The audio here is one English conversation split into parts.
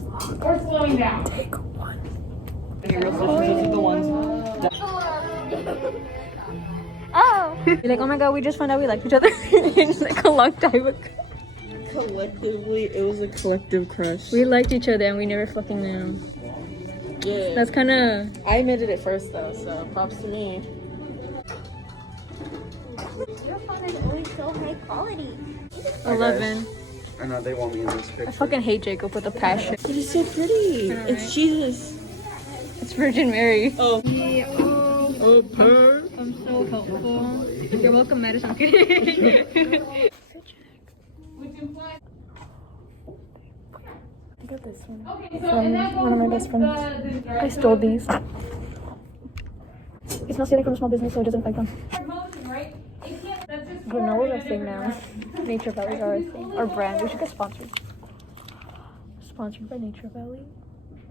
We're slowing down. Take one. Oh. You're like, oh my god, we just found out we liked each other. It's like a long time ago. Collectively, it was a collective crush. We liked each other and we never fucking knew. Yeah. That's kind of. I admitted it first though, so props to me. Your phone is always so high quality. 11. I know they want me in this I picture. fucking hate Jacob with a passion. But it's so pretty. It's Jesus. It's Virgin Mary. Oh. I'm so helpful. You're welcome, Madison. I'm kidding. I got this one from one of my best friends. I stole these. It's not stealing from a small business, so it doesn't affect them. Granola is our thing now. Nature Valley is our thing. Our brand. We should get sponsored. Sponsored by Nature Valley.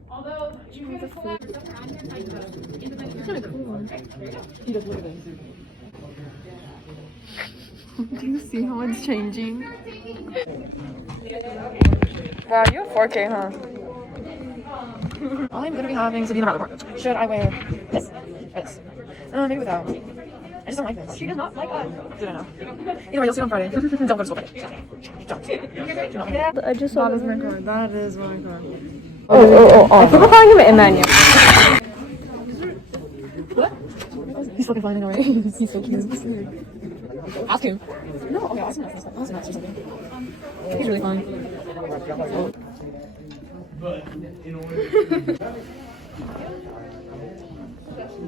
Although you It's kind of cool. Do you see how it's changing? Wow, you have 4K, huh? I'm gonna be having Sabina Rappaport. Should I wear this? Or this? Maybe without. I just don't like this. She does not like us. Didn't know. Either way, you'll see on Friday. Don't go to school Friday. Don't. Yeah. I just saw That is my card. That is my card. Oh. I keep calling him Emmanuel. What? He's fucking fine anyway. He's so cute. Ask him. No, okay, ask him. Ask him or something. He's really fine.